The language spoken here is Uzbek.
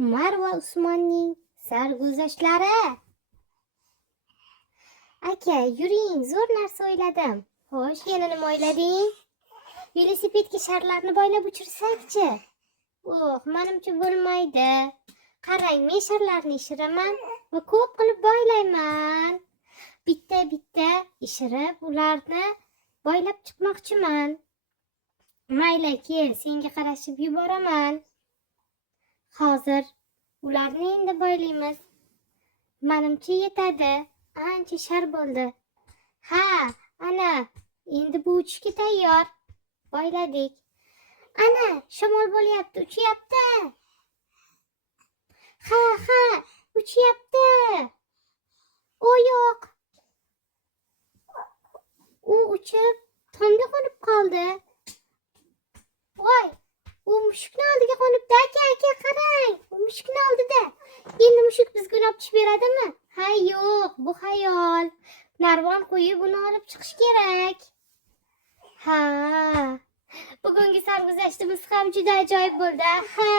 Umar va Usmonning sarguzashtlari. Aka, yuring, zo'r narsa o'yladim. Xo'sh, yana nima o'ylading? Velosipedga sharlarni boylab uchirsak-chi? Menimcha bo'lmaydi. Qarang, men sharlarni ishiraman va ko'p qilib boylayman. Bitta ishirib, ularni boylab chiqmoqchiman. Mayli, kel, senga qarashib yuboraman. Hozir ularni endi boylaymiz. Menimcha yetadi. Ancha shar bo'ldi. Ha, ana, endi bu uchishga tayyor. Boyladik. Ana, shamol bo'lyapti, uchyapti. Ha, uchyapti. O yo'q. U uchib tomga qo'nib qoldi. Voy, u mushukni oldiga qo'nibdi. Aka, qarang. U mushukni oldida. Endi mushuk bizga olib chiqib beradimi? Ha, yo'q, bu xayol. Narvon qo'yib uni olib chiqish kerak. Ha. Bugungi sarguzashtimiz ham juda ajoyib bo'ldi. Ha.